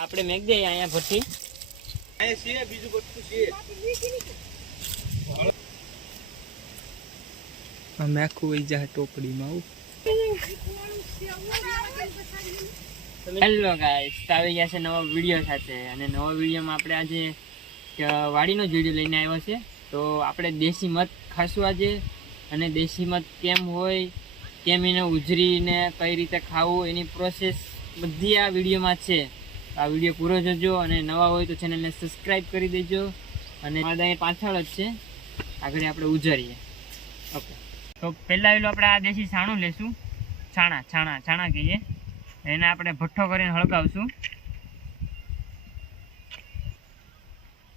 આપણે મેક દે અહીંયા ભઠ્ઠી અહીંયા છે બીજું બધું છે અમે આખું વહી જાય ટોપડીમાં આવું. હેલો ગાઈસ, આવી ગયા છે નવા વિડીયો સાથે. અને નવા વિડીયોમાં આપણે આજે વાડીનો જ વિડીયો લઈને આવ્યો છે. તો આપણે દેશી મધ ખાશું આજે, અને દેશી મધ કેમ હોય, કેમ એને ઉજરીને કઈ રીતે ખાવું, એની પ્રોસેસ બધી આ વિડીયોમાં છે. આ વિડીયો પૂરો જોજો, અને નવા હોય તો ચેનલને સબસ્ક્રાઈબ કરી દેજો. અને અહીં પાછળ જ છે, આગળ આપણે ઉજરીએ. ઓકે, તો પહેલાં આપણે આ દેશી છાણું લેશું. છાણા કહીએ એને. આપણે ભઠ્ઠો કરીને હળગાવશું.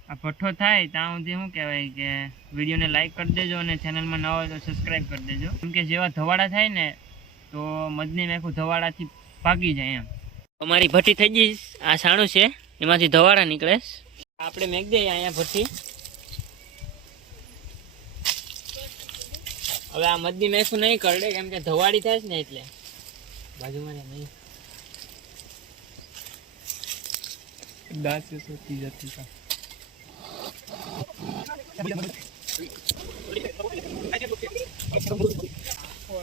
આ ભઠ્ઠો થાય ત્યાં સુધી શું કહેવાય કે વિડીયોને લાઈક કરી દેજો, અને ચેનલમાં નવા હોય તો સબસ્ક્રાઈબ કરી દેજો. કેમ કે જેવા ધવાડા થાય ને તો મધની મેખું ધવાડાથી ભાગી જાય એમ. અમારી ભઠ્ઠી થઈ ગઈ. આ છાણું છે, એમાંથી ધવાડા નીકળે. આપણે મેક દઈએ અહીંયા ભઠ્ઠી. હવે આ મધની મેખું નહીં કરડે, કેમ કે ધવાડી થાય છે ને, એટલે બાજુમાં નહીં દાંત સોતી જતી કા.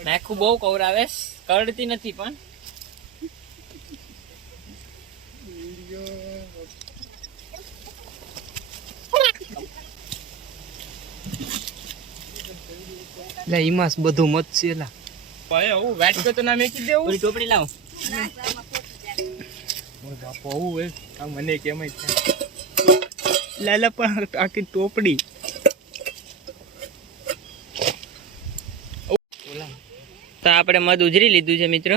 મેખું બહુ કવરાવે, કરડતી નથી પણ. લે ઈમાસ બધું મત છે લા. ભાઈ હું વાટકો તો ના મેકી દેવું. પૂરી ટોપડી લાવો. ઓ બાપો આવું હે. આ મને કેમ જ થાય. લાલા પણ આખી ટોપડી. તો આપણે મધ ઉજરી લીધું છે મિત્રો.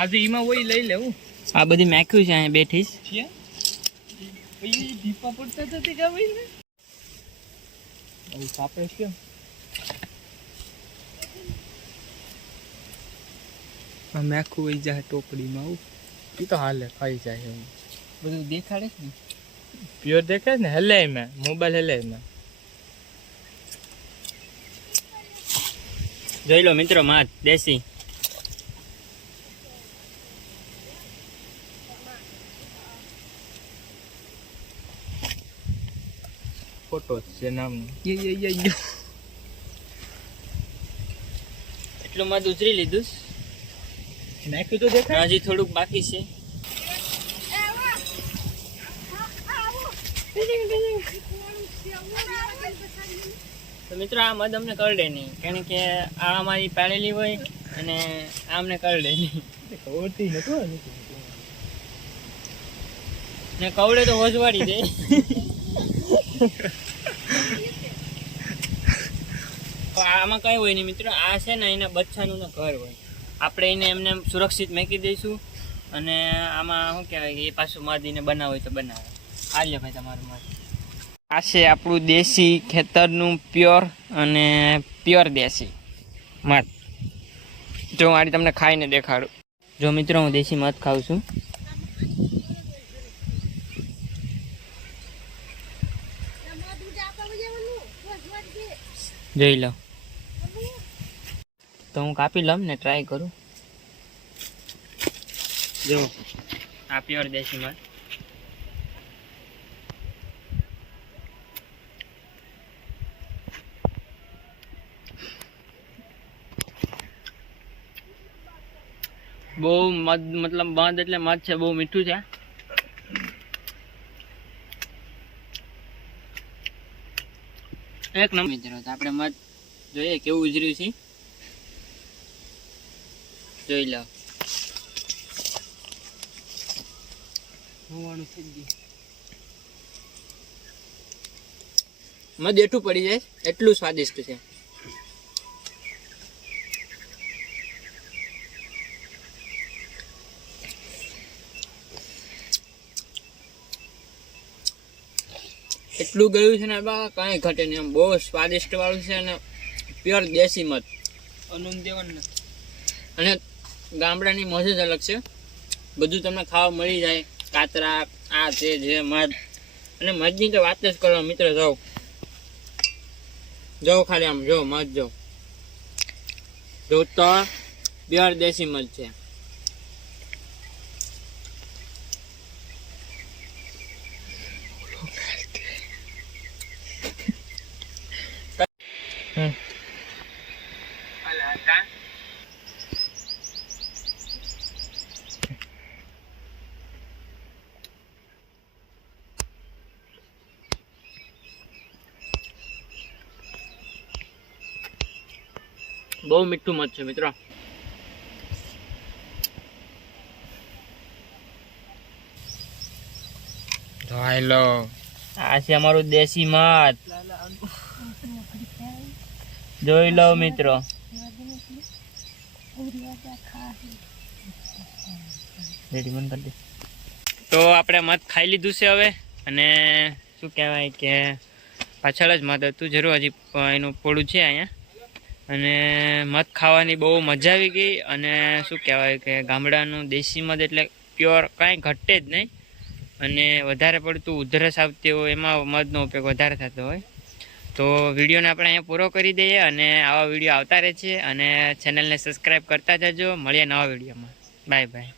આજે ઈમાં હોય લઈ લેવું. આ બધી મેખ્યું છે અહીંયા બેઠી છે ભાઈ દીપા પડતા જતી કા ભાઈ ને. ઓ સાપે કેમ અમે આખું વહી જાય ટોપડીમાં આવું. ઈ તો હાલે ખાઈ જાય એવું બધું દેખાડે ને. પ્યોર દેખાય ને. હેલે મેં મોબાઈલ હેલે મેં જોઈ લો મિત્રો, મધ દેશી. ફોટો છે નામનો. એટલું મધ ઉજરી લીધું. નાખ્યું તો દેખાય. હજી થોડુંક બાકી છે. તો મિત્રો આ મધ અમને કરડે નહીં, કારણ કે આ અમારી પાડેલી હોય, અને આ અમને કરડે નહીં. ઓટી નતો ને કવડે તો હોજવાડી દે. આમાં કઈ હોય નહીં મિત્રો. આ છે ને એના બચ્ચાનું ઘર હોય. આપણે એને એમને સુરક્ષિત મેકી દઈશું, અને આમાં શું કહેવાય કે એ પાછું મધીને બનાવે હોય તો બનાવે. હાલ્યો ભાઈ તમારું મધ. આ છે આપણું દેશી ખેતરનું પ્યોર અને પ્યોર દેશી મધ. જો મારી તમને ખાઈને દેખાડું. જો મિત્રો હું દેશી મધ ખાઉં છું. જોઈ લો. તો હું કાપી લઉં ને ટ્રાય કરું. જો આ પ્યોર દેશી મધ. બહુ મધ, મતલબ મધ એટલે મધ છે, બહુ મીઠું છે. એક નંબર મિત્રો. આપણે મધ જોઈએ કેવું ઉજર્યું છે. જોઈ લો. મધ એઠું પડી જાય એટલું સ્વાદિષ્ટ છે. એટલું ગયું છે ને બા, કઈ ઘટે નહીં. એમ બહુ સ્વાદિષ્ટ વાળું છે, અને પ્યોર દેશી મધ. અનુન દેવન નથી. અને ગામડાની મોજ જ અલગ છે. બધું તમને ખાવા મળી જાય. કાતરા, આ તે જે મધ. અને મધની તો વાત જ કરો મિત્ર. જાઓ ખાલી આમ જો મધ જો. જો તો પ્યોર દેશી મધ છે. બહુ મીઠું મધ છે મિત્રો. જોઈ લો. આ છે અમારું દેશી મધ. જોઈ લો મિત્રો. તો આપણે મધ ખાઈ લીધું છે હવે. અને શું કહેવાય કે પાછળ જ મધ હતું, જરૂર હજી એનું પોળું છે અહીંયા. અને મધ ખાવાની બહુ મજા આવી ગઈ. અને શું કહેવાય કે ગામડાનું દેશી મધ એટલે પ્યોર, કાંઈ ઘટે જ નહીં. અને વધારે પડતું ઉધરસ આવતી હોય એમાં મધનો ઉપયોગ વધારે થતો હોય. તો વિડીયોને આપણે અહીંયા પૂરો કરી દઈએ. અને આવા વિડીયો આવતા રહે છે. અને ચેનલને સબસ્ક્રાઈબ કરતા જજો. મળીએ નવા વિડીયોમાં. Bye bye.